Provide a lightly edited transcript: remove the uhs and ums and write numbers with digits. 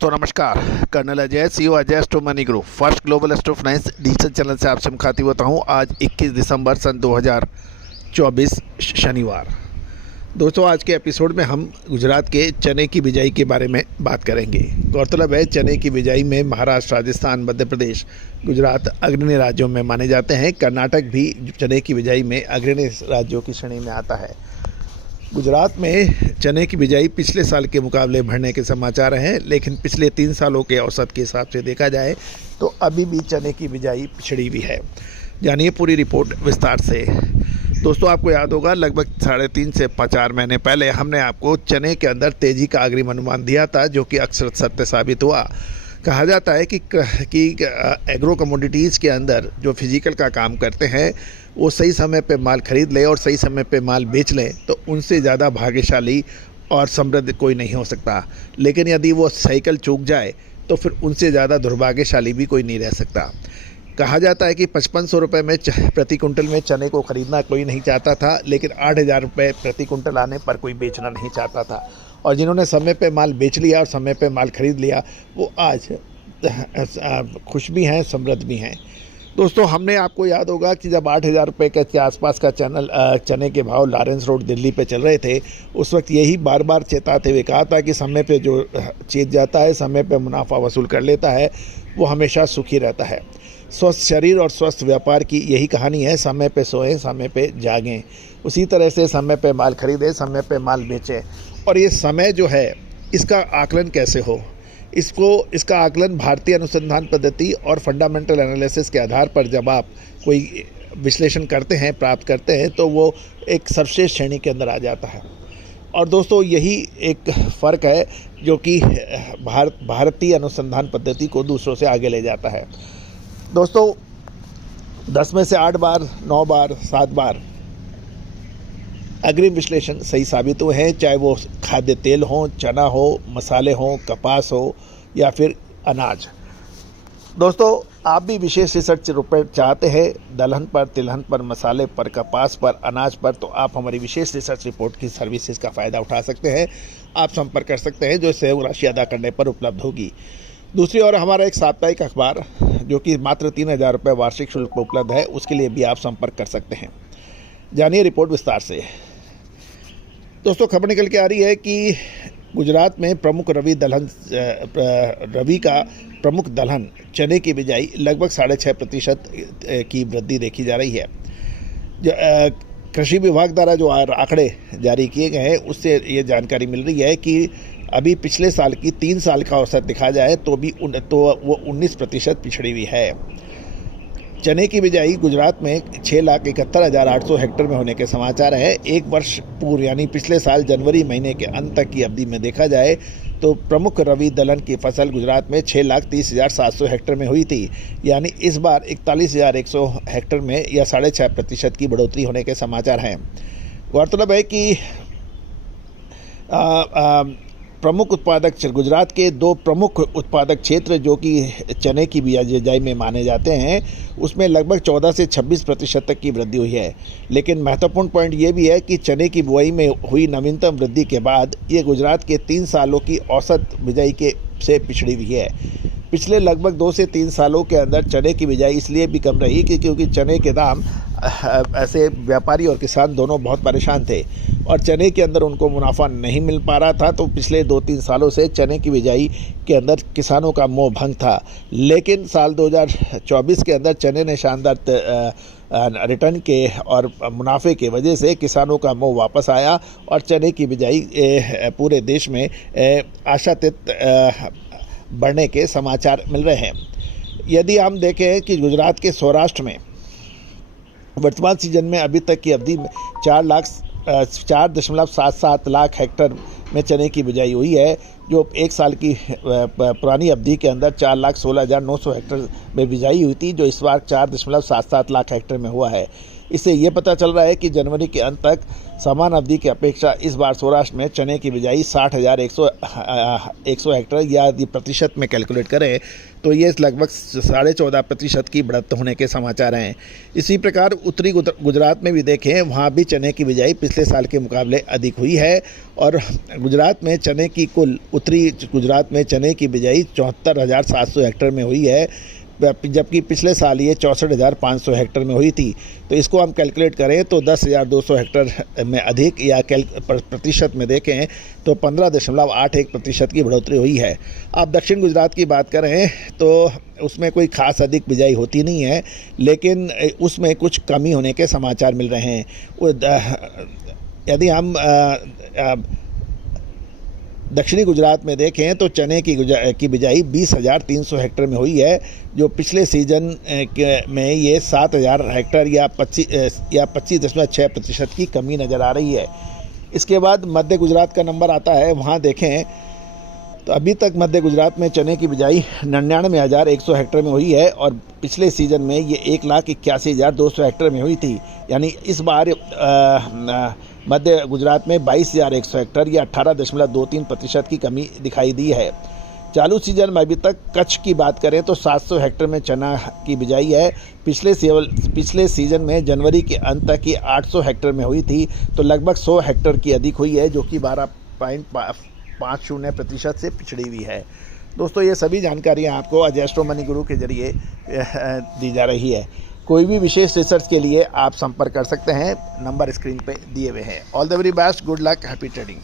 दोस्तों नमस्कार। Colonel Ajay CEO Ajay astro money group first global astro finance digital channel से आपसे मुखातिब होता हूं। आज 21 दिसंबर सन 2024 शनिवार। दोस्तों आज के एपिसोड में हम गुजरात के चने की बिजाई के बारे में बात करेंगे। गौरतलब है चने की बिजाई में महाराष्ट्र, राजस्थान, मध्य प्रदेश, गुजरात अग्रणी राज्यों में माने जाते हैं। कर्नाटक भी चने की बिजाई में अग्रणी राज्यों की श्रेणी में आता है। गुजरात में चने की बिजाई पिछले साल के मुकाबले बढ़ने के समाचार हैं, लेकिन पिछले 3 सालों के औसत के हिसाब से देखा जाए तो अभी भी चने की बिजाई पिछड़ी हुई है। जानिए पूरी रिपोर्ट विस्तार से। दोस्तों आपको याद होगा लगभग 3.5 से 4 महीने पहले हमने आपको चने के अंदर तेज़ी का अग्रिम अनुमान दिया था, जो कि अक्सर सत्य साबित हुआ। कहा जाता है कि एग्रो कमोडिटीज़ के अंदर जो फिजिकल का काम करते हैं वो सही समय पे माल खरीद लें और सही समय पे माल बेच लें तो उनसे ज़्यादा भाग्यशाली और समृद्ध कोई नहीं हो सकता। लेकिन यदि वो साइकिल चूक जाए तो फिर उनसे ज़्यादा दुर्भाग्यशाली भी कोई नहीं रह सकता। कहा जाता है कि 5500 रुपये में प्रति कुंटल में चने को ख़रीदना कोई नहीं चाहता था, लेकिन 8000 रुपये प्रति कुंटल आने पर कोई बेचना नहीं चाहता था। और जिन्होंने समय पे माल बेच लिया और समय पे माल खरीद लिया वो आज खुश भी हैं, समृद्ध भी हैं। दोस्तों हमने आपको याद होगा कि जब 8000 रुपये के आसपास का चने के भाव लॉरेंस रोड दिल्ली पे चल रहे थे, उस वक्त यही बार बार चेताते हुए कहा था कि समय पे जो चीज जाता है, समय पे मुनाफा वसूल कर लेता है, वो हमेशा सुखी रहता है। स्वस्थ शरीर और स्वस्थ व्यापार की यही कहानी है। समय पे सोएं, समय पे जागें। उसी तरह से समय पे माल खरीदें, समय पे माल बेचें। और ये समय जो है इसका आकलन कैसे हो, इसका आकलन भारतीय अनुसंधान पद्धति और फंडामेंटल एनालिसिस के आधार पर जब आप कोई विश्लेषण करते हैं, प्राप्त करते हैं, तो वो एक सर्वश्रेष्ठ श्रेणी के अंदर आ जाता है। और दोस्तों यही एक फ़र्क है जो कि भारतीय अनुसंधान पद्धति को दूसरों से आगे ले जाता है। दोस्तों 10 में से 8 बार, 9 बार, 7 बार अग्रिम विश्लेषण सही साबित हुए हैं, चाहे वो खाद्य तेल हो, चना हो, मसाले हो, कपास हो या फिर अनाज। दोस्तों आप भी विशेष रिसर्च रिपोर्ट चाहते हैं दलहन पर, तिलहन पर, मसाले पर, कपास पर, अनाज पर, तो आप हमारी विशेष रिसर्च रिपोर्ट की सर्विसेज का फ़ायदा उठा सकते हैं। आप संपर्क कर सकते हैं, जो सहयोग राशि अदा करने पर उपलब्ध होगी। दूसरी ओर हमारा एक साप्ताहिक अखबार जो कि मात्र 3000 रुपये वार्षिक शुल्क पर उपलब्ध है, उसके लिए भी आप संपर्क कर सकते हैं। जानिए रिपोर्ट विस्तार से। दोस्तों खबर निकल के आ रही है कि गुजरात में रबी का प्रमुख दलहन चने की बिजाई लगभग 6.5% की वृद्धि देखी जा रही है। कृषि विभाग द्वारा जो आंकड़े जारी किए गए हैं उससे ये जानकारी मिल रही है कि अभी पिछले साल की 3 साल का औसत देखा जाए तो वो 19% पिछड़ी हुई है। चने की बिजाई गुजरात में 6,71,800 हेक्टेयर में होने के समाचार हैं। एक वर्ष पूर्व यानी पिछले साल जनवरी महीने के अंत तक की अवधि में देखा जाए तो प्रमुख रबी दलहन की फसल गुजरात में 6,30,700 हेक्टेयर में हुई थी, यानी इस बार 41,100 हेक्टेयर में या 6.5% की बढ़ोतरी होने के समाचार हैं। गौरतलब है कि प्रमुख उत्पादक गुजरात के 2 प्रमुख उत्पादक क्षेत्र जो कि चने की बिजाई में माने जाते हैं, उसमें लगभग 14 से 26% तक की वृद्धि हुई है। लेकिन महत्वपूर्ण पॉइंट ये भी है कि चने की बुआई में हुई नवीनतम वृद्धि के बाद ये गुजरात के 3 सालों की औसत बिजाई से पिछड़ी हुई है। पिछले लगभग 2 से 3 सालों के अंदर चने की बिजाई इसलिए भी कम रही क्योंकि चने के दाम ऐसे व्यापारी और किसान दोनों बहुत परेशान थे और चने के अंदर उनको मुनाफा नहीं मिल पा रहा था। तो पिछले 2-3 सालों से चने की बिजाई के अंदर किसानों का मोह भंग था। लेकिन साल 2024 के अंदर चने ने शानदार रिटर्न के और मुनाफे की वजह से किसानों का मोह वापस आया और चने की बिजाई पूरे देश में आशातीत बढ़ने के समाचार मिल रहे हैं। यदि हम देखें कि गुजरात के सौराष्ट्र में वर्तमान सीजन में अभी तक की अवधि में 4.77 लाख हेक्टेयर में चने की बिजाई हुई है, जो एक साल की पुरानी अवधि के अंदर 4,16,900 हेक्टेयर में बिजाई हुई थी, जो इस बार 4.77 लाख हेक्टेयर में हुआ है। इससे ये पता चल रहा है कि जनवरी के अंत तक समान अवधि की अपेक्षा इस बार सौराष्ट्र में चने की बिजाई 60,100 हेक्टर या यदि प्रतिशत में कैलकुलेट करें तो ये लगभग 14.5% की बढ़त होने के समाचार हैं। इसी प्रकार उत्तरी गुजरात में भी देखें, वहाँ भी चने की बिजाई पिछले साल के मुकाबले अधिक हुई है और गुजरात में उत्तरी गुजरात में चने की बिजाई 74,700 हेक्टर में हुई है, जबकि पिछले साल ये 64,500 हेक्टर में हुई थी। तो इसको हम कैलकुलेट करें तो 10,200 हेक्टर में अधिक या प्रतिशत में देखें तो 15.81% की बढ़ोतरी हुई है। अब दक्षिण गुजरात की बात करें तो उसमें कोई खास अधिक बिजाई होती नहीं है, लेकिन उसमें कुछ कमी होने के समाचार मिल रहे हैं। यदि हम दक्षिणी गुजरात में देखें तो चने की बिजाई 20,300 हेक्टर में हुई है, जो पिछले सीजन में ये 7,000 हेक्टर या 25.6% की कमी नज़र आ रही है। इसके बाद मध्य गुजरात का नंबर आता है। वहाँ देखें तो अभी तक मध्य गुजरात में चने की बिजाई 99,100 हेक्टर में हुई है और पिछले सीजन में ये 1,81,200 हेक्टर में हुई थी। यानी इस बार मध्य गुजरात में 22,100 हेक्टर या 18.23% की कमी दिखाई दी है। चालू सीजन में अभी तक कच्छ की बात करें तो 700 हेक्टर में चना की बिजाई है। पिछले सीजन में जनवरी के अंत तक की 800 हेक्टर में हुई थी, तो लगभग 100 हेक्टर की अधिक हुई है, जो कि 12.50% से पिछड़ी हुई है। दोस्तों, ये सभी जानकारियाँ आपको अजैस्ट्रो मनी गुरु के जरिए दी जा रही है। कोई भी विशेष रिसर्च के लिए आप संपर्क कर सकते हैं, नंबर स्क्रीन पे दिए हुए हैं। All the very best, good luck, happy trading.